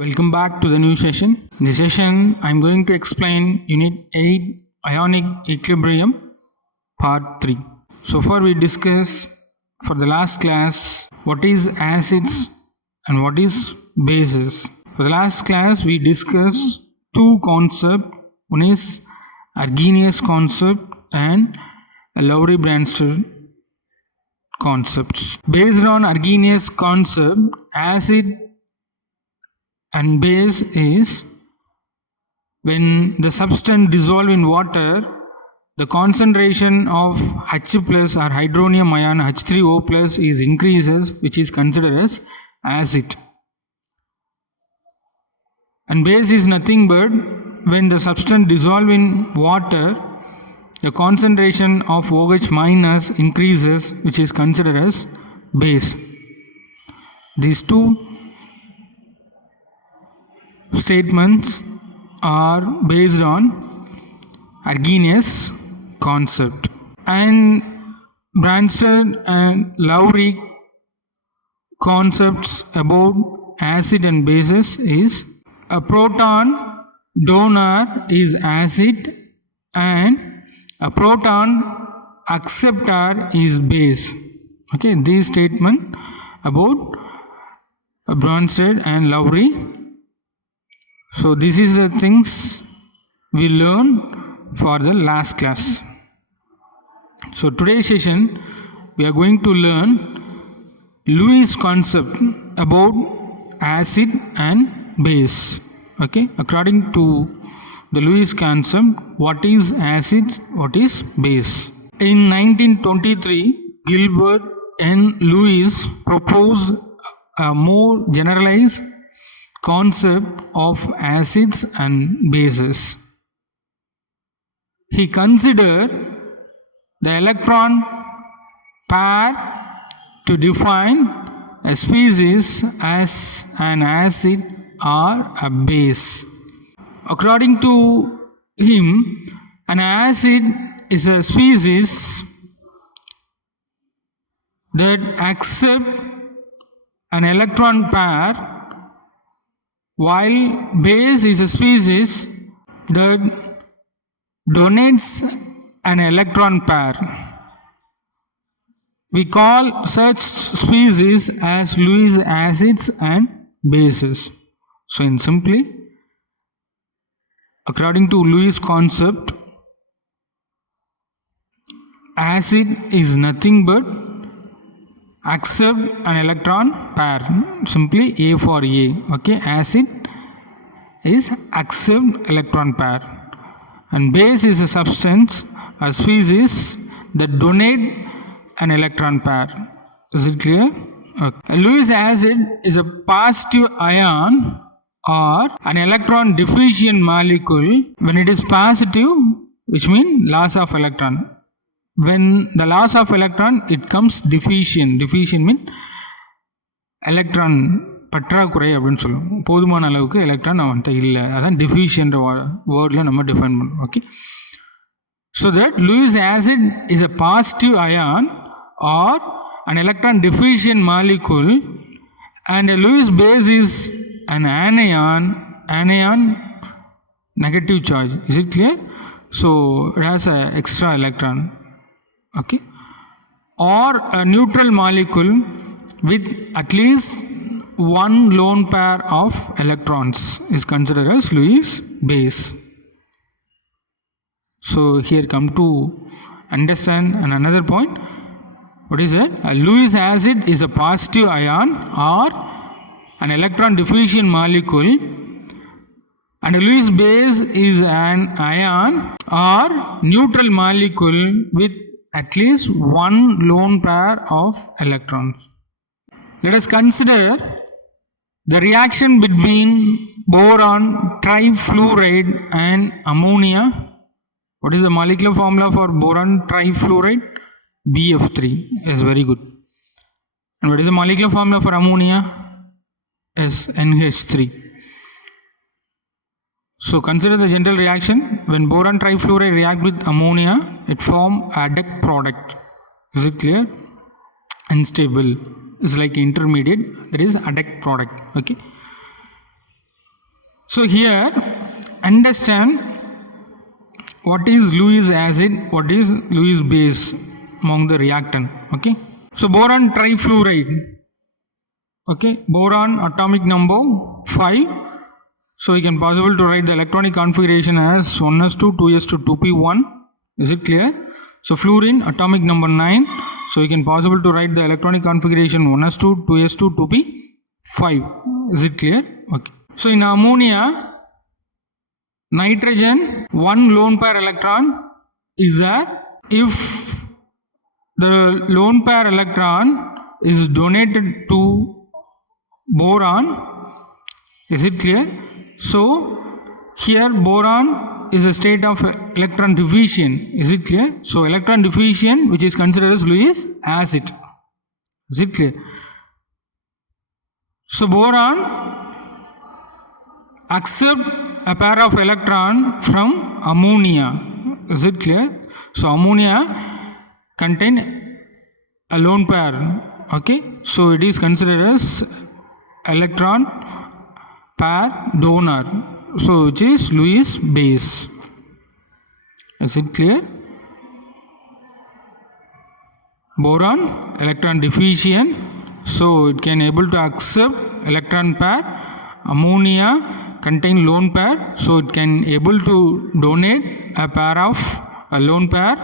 Welcome back to the new session. In this session, I am going to explain Unit 8 Ionic Equilibrium Part 3. So far we discussed for the last class what is acids and what is bases. For the last class we discussed two concepts. One is Arrhenius concept and Lowry-Bronsted concepts. Based on Arrhenius concept, acid and base is when the substance dissolve in water, the concentration of H plus or hydronium ion H3O plus is increases, which is considered as acid. And base is nothing but when the substance dissolve in water, the concentration of OH minus increases, which is considered as base. These two statements are based on Arrhenius concept. And Bronsted and Lowry concepts about acid and bases is a proton donor is acid and a proton acceptor is base. Okay, these statement about Bronsted and Lowry. So this is the things we learned for the last class. So today's session we are going to learn Lewis concept about acid and base. Okay, according to the Lewis concept, what is acid, what is base. In 1923, Gilbert and Lewis proposed a more generalized concept of acids and bases. He considered the electron pair to define a species as an acid or a base. According to him, an acid is a species that accepts an electron pair, while base is a species that donates an electron pair. We call such species as Lewis acids and bases. So in simply, according to Lewis concept, acid is nothing but accept an electron pair, simply A for A. Okay, acid is accept electron pair, and base is a substance, a species that donate an electron pair. Is it clear? Okay. Lewis acid is a positive ion or an electron deficient molecule. When it is positive, which means loss of electron. When the loss of electron, it comes deficient. Deficient means electron பற்றாக்குறை அப்படின்னு சொல்லுவோம். போதுமான அளவுக்கு electron அவன்கிட்ட இல்லை, அதான் deficient வேர்டில் நம்ம டிஃபைன் பண்ணுவோம். Okay, so that Lewis acid is a positive ion or an electron deficient molecule, and a Lewis base is an anion negative charge. Is it clear? So it has an extra electron. Okay, or a neutral molecule with at least one lone pair of electrons is considered as Lewis base. So here come to understand another point. What is it? A Lewis acid is a positive ion or an electron deficient molecule, and a Lewis base is an ion or neutral molecule with at least one lone pair of electrons. Let us consider the reaction between boron trifluoride and ammonia. What is the molecular formula for boron trifluoride? BF3. Is very good. And what is the molecular formula for ammonia? Is NH3. So consider the general reaction. When boron trifluoride react with ammonia, it form adduct product. Is it clear? Unstable. Is like intermediate. That is adduct product. Okay. So here understand what is Lewis acid, what is Lewis base among the reactant. Okay, so boron trifluoride. Okay, boron atomic number 5. So we can possible to write the electronic configuration as 1s2, 2s2, 2p1. Is it clear? So fluorine atomic number 9. So we can possible to write the electronic configuration 1s2, 2s2, 2p5. Is it clear? Okay. So in ammonia, nitrogen, one lone pair electron is there. If the lone pair electron is donated to boron, is it clear? So here boron is a state of electron deficient. Is it clear? So electron deficient, which is considered as Lewis acid. Is it clear? So boron accept a pair of electron from ammonia. Is it clear? So ammonia contain a lone pair. Okay, so it is considered as electron pair donor. So which is Lewis base. Is it clear? Boron electron deficient, so it can able to accept electron pair. Ammonia contain lone pair, so it can able to donate a pair of a lone pair.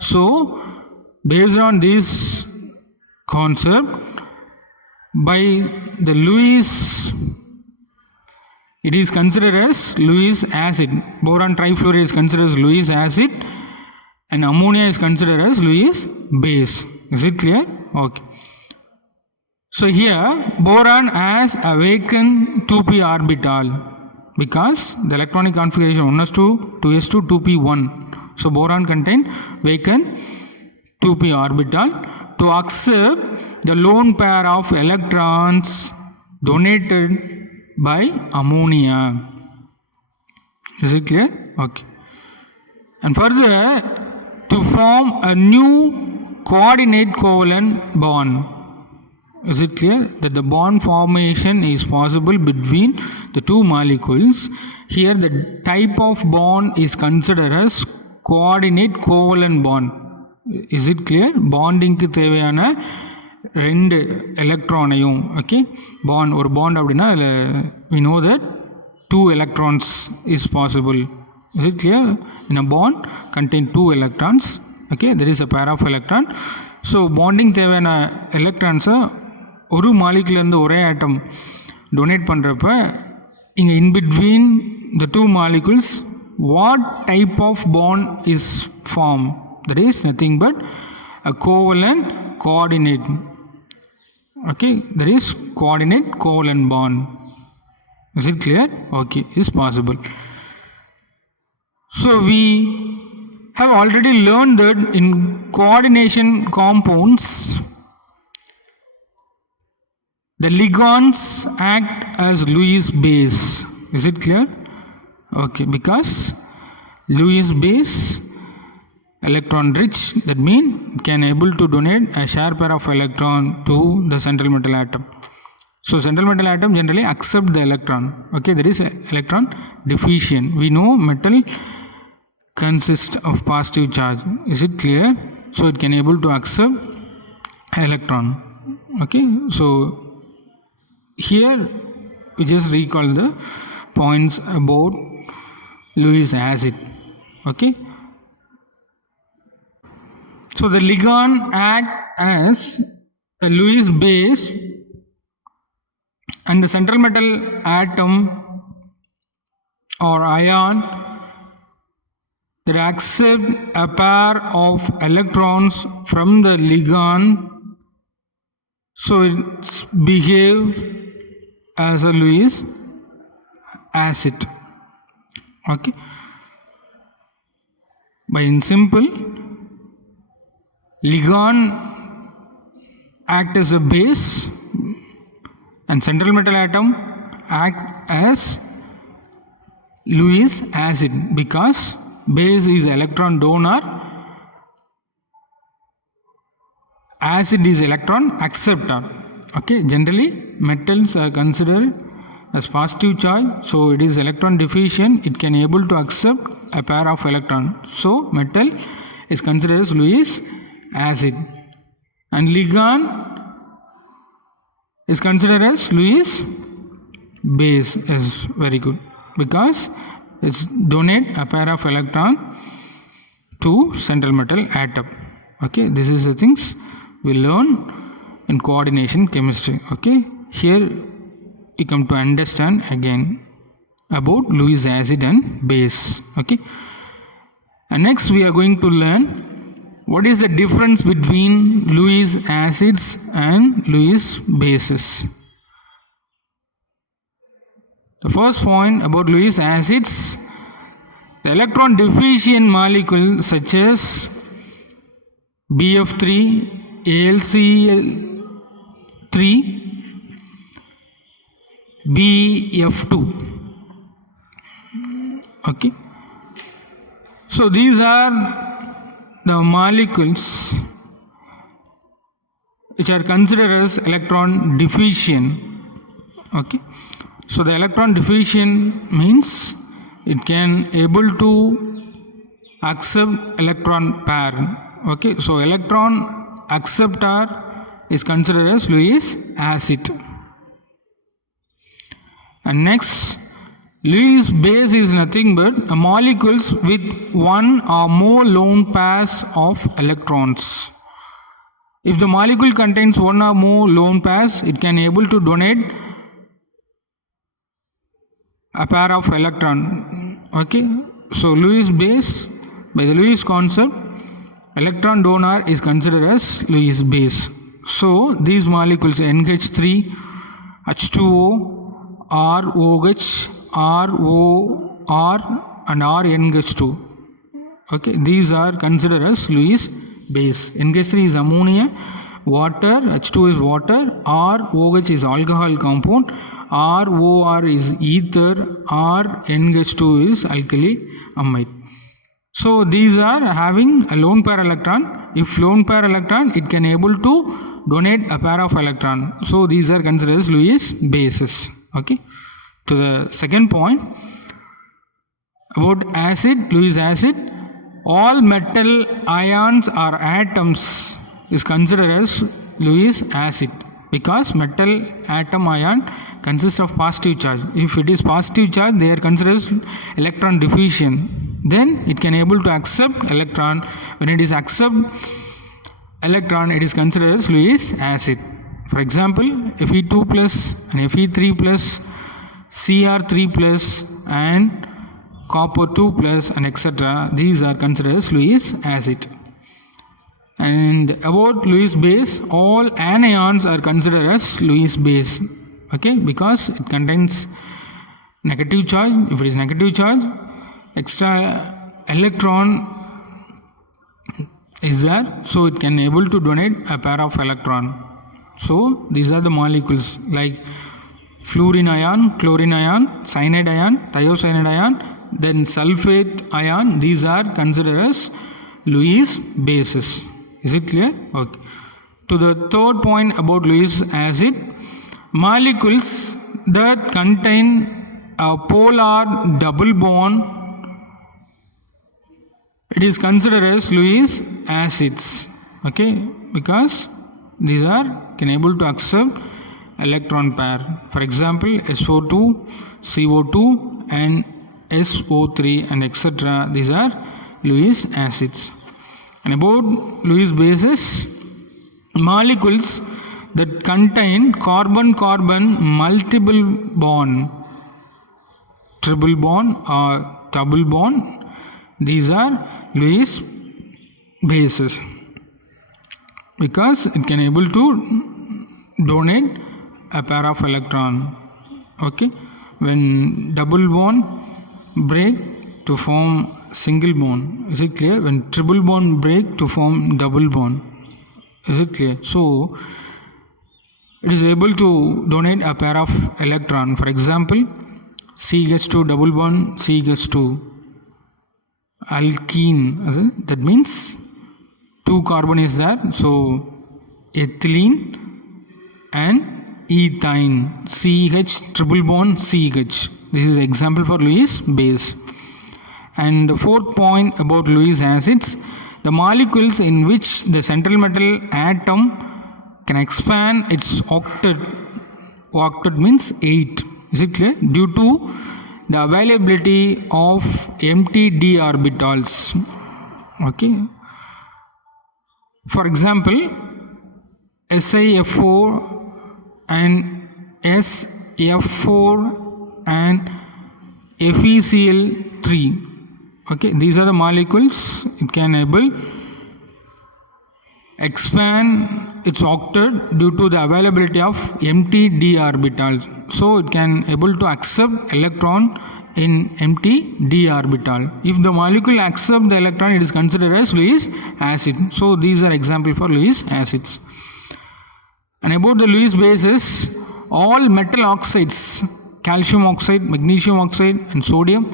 So based on this concept, by the Lewis, it is considered as Lewis acid. Boron trifluoride is considered as Lewis acid and ammonia is considered as Lewis base. Is it clear? Okay. So here boron has a vacant 2p orbital because the electronic configuration 1s2, 2s2, 2p1. So boron contain vacant 2p orbital to accept the lone pair of electrons donated by ammonia. Is it clear? Okay. And further, to form a new coordinate covalent bond. Is it clear that the bond formation is possible between the two molecules? Here the type of bond is considered as coordinate covalent bond. Is it clear? Bonding க்கு தேவையான ரெண்டு எலக்ட்ரானையும் okay bond ஒரு bond அப்படின்னா அதில் we know that two electrons is possible. Is it clear? In a bond contain two electrons. Okay, there is a pair of electron. So bonding தேவையான எலக்ட்ரான்ஸை ஒரு மாலிகுலேருந்து ஒரே ஆட்டம் donate பண்ணுறப்ப இங்கே in between the two molecules what type of bond is formed? That is nothing but a covalent coordinate. Okay, there is coordinate covalent bond. Is it clear? Okay, is possible. So we have already learned that in coordination compounds the ligands act as Lewis base. Is it clear? Okay, because Lewis base electron rich, that means it can able to donate a share pair of electron to the central metal atom. So central metal atom generally accept the electron. Okay, there is electron deficient. We know metal consists of positive charge. Is it clear? So it can able to accept electron. Okay, so here we just recall the points about Lewis acid. Okay, so the ligand act as a Lewis base and the central metal atom or ion that accept a pair of electrons from the ligand, so it behaves as a Lewis acid. Okay, by in simple, ligand act as a base and central metal atom act as Lewis acid because base is electron donor, acid is electron acceptor. Okay, generally metals are considered as positive charge, so it is electron deficient, it can able to accept a pair of electron. So metal is considered as Lewis acid, and ligand is considered as Lewis base. Is very good because it's donate a pair of electron to central metal atom. Okay, this is the things we learn in coordination chemistry. Okay, here you come to understand again about Lewis acid and base. Okay, and next we are going to learn what is the difference between Lewis acids and Lewis bases. The first point about Lewis acids, the electron deficient molecules such as BF3, AlCl3, BF2. Okay. So these are the molecules which are considered as electron deficient. Okay. So the electron deficient means it can able to accept electron pair. Okay, so electron acceptor is considered as Lewis acid. And next, Lewis base is nothing but molecules with one or more lone pairs of electrons. If the molecule contains one or more lone pairs, it can able to donate a pair of electron. Okay, so Lewis base, by the Lewis concept, electron donor is considered as Lewis base. So these molecules NH3, H2O, ROH, ROR and RNH2. Okay, these are considered as Lewis base. NH3 is ammonia, water, H2 is water, ROH is alcohol compound, ROR is ether, RNH2 is alkali amide. So these are having a lone pair electron. If lone pair electron, it can able to donate a pair of electron. So these are considered as Lewis bases. Okay. To the second point about acid, Lewis acid, all metal ions or atoms is considered as Lewis acid because metal atom ion consists of positive charge. If it is positive charge, they are considered as electron deficient. Then it can able to accept electron. When it is accept electron, it is considered as Lewis acid. For example, Fe2 plus and Fe3 plus, Cr3 plus and copper 2 plus and etc. These are considered as Lewis acid. And about Lewis base, all anions are considered as Lewis base. Okay, because it contains negative charge. If it is negative charge, extra electron is there, so it can able to donate a pair of electron. So these are the molecules like fluorine ion, chlorine ion, cyanide ion, thiocyanide ion, then sulfate ion. These are considered as Lewis bases. Is it clear? Okay. To the third point about Lewis acid, molecules that contain a polar double bond, it is considered as Lewis acids. Okay, because these are can able to accept electron pair. For example, SO2, CO2 and SO3 and etc. These are Lewis acids. And about Lewis bases, molecules that contain carbon-carbon multiple bond, triple bond or double bond, these are Lewis bases because it can able to donate a pair of electron. Okay, when double bond break to form single bond, is it clear? When triple bond break to form double bond, is it clear? So it is able to donate a pair of electron. For example, CH2 double bond CH2 alkene, that means 2 carbon is there, so ethylene and ethine, CH triple bond CH. This is example for Lewis base. And the fourth point about Lewis acids, the molecules in which the central metal atom can expand its octet means 8. Is it clear? Due to the availability of empty d orbitals. Okay. For example, SiF4 and SF4 and FeCl3. Okay, these are the molecules. It can expand its octet due to the availability of empty d orbitals. So it can able to accept electron in empty d orbital. If the molecule accept the electron, it is considered as Lewis acid. So these are example for Lewis acids. And about the Lewis bases, all metal oxides, calcium oxide, magnesium oxide and sodium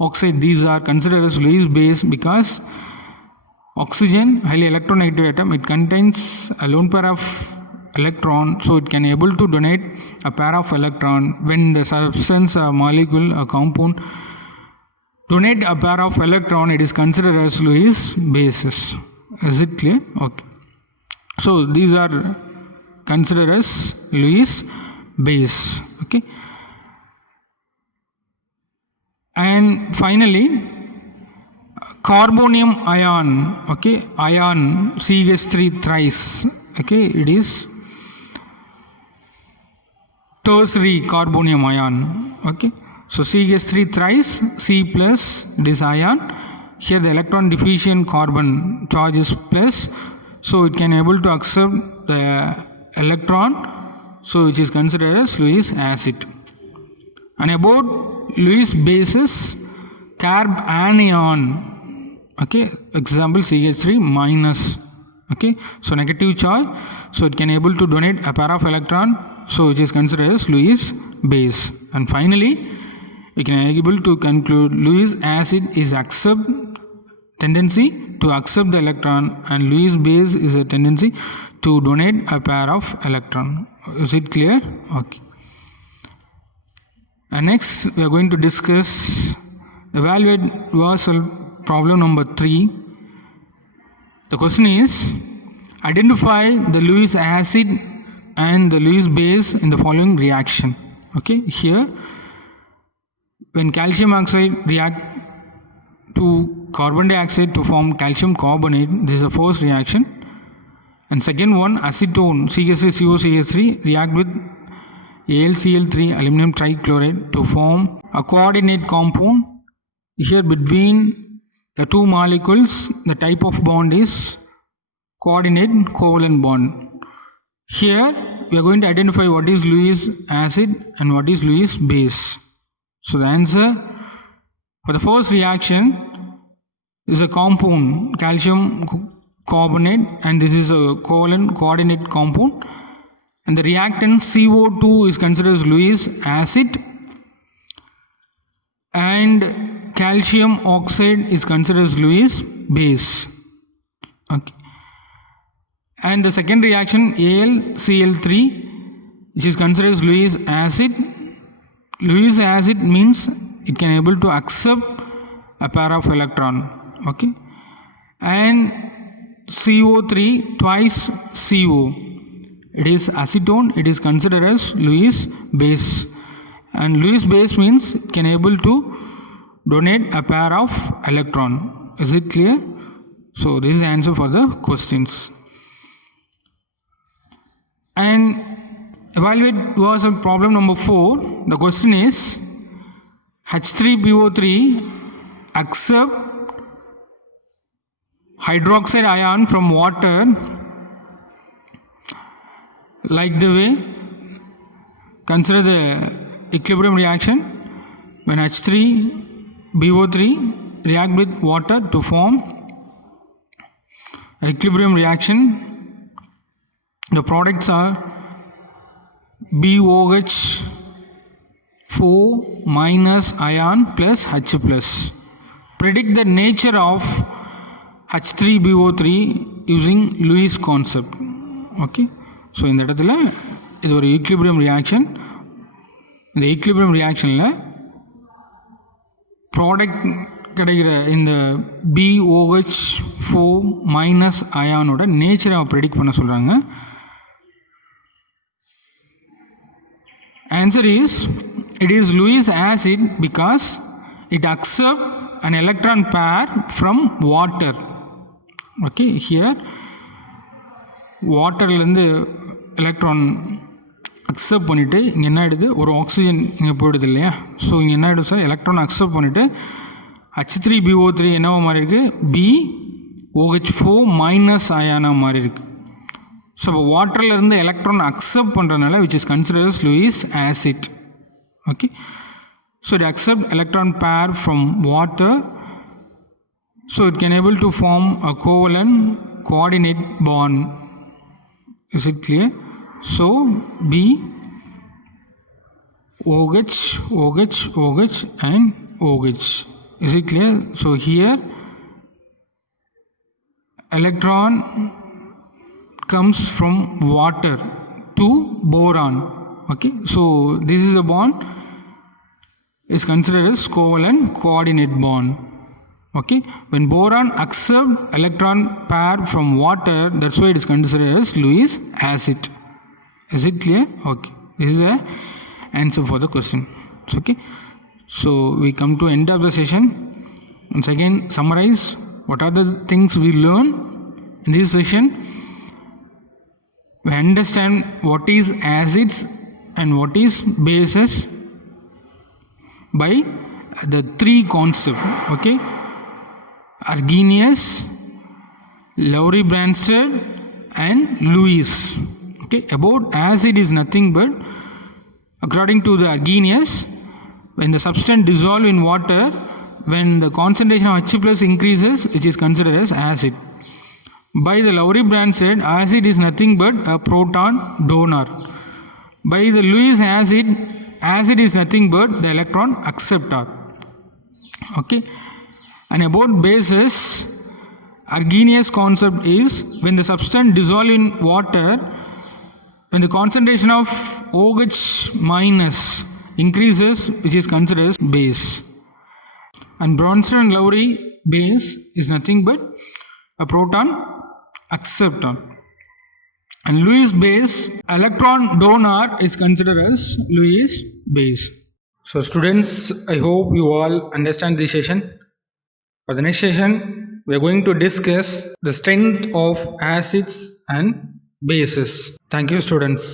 oxide, these are considered as Lewis base because oxygen, highly electronegative atom, it contains a lone pair of electron, so it can able to donate a pair of electron. When the substance, a molecule, a compound donate a pair of electron, it is considered as Lewis bases. Is it clear? Okay. So these are considered as Lewis base. Okay. And finally, carbonium ion. Okay, ion CH3 thrice. Okay, it is tertiary carbonium ion. Okay, so CH3 thrice, C plus, this ion. Here the electron deficient carbon charge is plus, so it can able to accept the electron, so which is considered as Lewis acid. And about Lewis bases, carbanion. Okay, example CH3 minus. Okay, so negative charge, so it can able to donate a pair of electron, so which is considered as Lewis base. And finally, we can able to conclude Lewis acid is tendency to accept the electron, and Lewis base is a tendency to donate a pair of electron. Is it clear? Okay. And next we are going to discuss evaluate reversal problem number 3. The question is, identify the Lewis acid and the Lewis base in the following reaction. Okay, here when calcium oxide react to carbon dioxide to form calcium carbonate, this is the first reaction. And second one, acetone CH3COCH3 react with AlCl3 aluminum trichloride to form a coordinate compound. Here between the two molecules, the type of bond is coordinate covalent bond. Here we are going to identify what is Lewis acid and what is Lewis base. So the answer for the first reaction is a compound calcium carbonate, and this is a covalent coordinate compound, and the reactant CO2 is considered as Lewis acid, and calcium oxide is considered as Lewis base. Okay. And the second reaction AlCl3, which is considered as Lewis acid. Lewis acid means it can able to accept a pair of electron. Okay. And CO3 twice CO, it is acetone, it is considered as Lewis base. And Lewis base means it can able to donate a pair of electron. Is it clear? So this is the answer for the questions. And evaluate was a problem number 4. The question is, H3PO3 accept hydroxide ion from water like the way, consider the equilibrium reaction when H3BO3 react with water to form equilibrium reaction. The products are BOH4 minus ion plus H plus. Predict the nature of H3BO3 using Lewis concept. Okay. So in that இது ஒரு equilibrium reaction. இந்த equilibrium ரியாக்ஷனில் product கிடைக்கிற இந்த BOH4 minus அயானோட நேச்சரை predict பண்ண சொல்கிறாங்க. Answer is, it is Lewis acid because it accepts an electron pair from water. Okay, here வாட்டர்லேருந்து electron accept பண்ணிவிட்டு இங்கே என்ன ஆகிடுது, ஒரு ஆக்சிஜன் இங்கே போயிடுது இல்லையா. ஸோ இங்கே என்ன ஆகிடுது சார், எலக்ட்ரான் அக்செப்ட் பண்ணிவிட்டு H3BO3 என்னவோ மாறி இருக்குது, BOH4 மைனஸ் அயானாக மாறி இருக்குது. ஸோ இப்போ வாட்டர்லேருந்து எலக்ட்ரான் அக்செப்ட் பண்ணுறதுனால which is considered as Lewis acid. Okay, so it accept electron pair from water, so it can able to form a covalent coordinate bond. Is it clear? So B OH OH OH and OH. Is it clear? So here electron comes from water to boron. Okay, so this is a bond is considered as covalent coordinate bond. Okay, when boron accept electron pair from water, that's why it is considered as Lewis acid. Is it clear? Okay, this is the answer for the question. Okay, so we come to end of the session. Once again summarize what are the things we learn in this session. We understand what is acids and what is bases by the three concepts. Okay, Arrhenius, Lowry-Bronsted and Lewis. Okay, about acid is nothing but, according to the Arrhenius, when the substance dissolve in water, when the concentration of H plus increases, which is considered as acid. By the Lowry-Bronsted, acid is nothing but a proton donor. By the Lewis acid, acid is nothing but the electron acceptor. Okay, and about bases, Arrhenius concept is when the substance dissolve in water, when the concentration of OH minus increases, which is considered as base. And Bronsted and Lowry base is nothing but a proton acceptor. And Lewis base, electron donor, is considered as Lewis base. So students, I hope you all understand this session. For the next session, we are going to discuss the strength of acids and bases. Thank you students.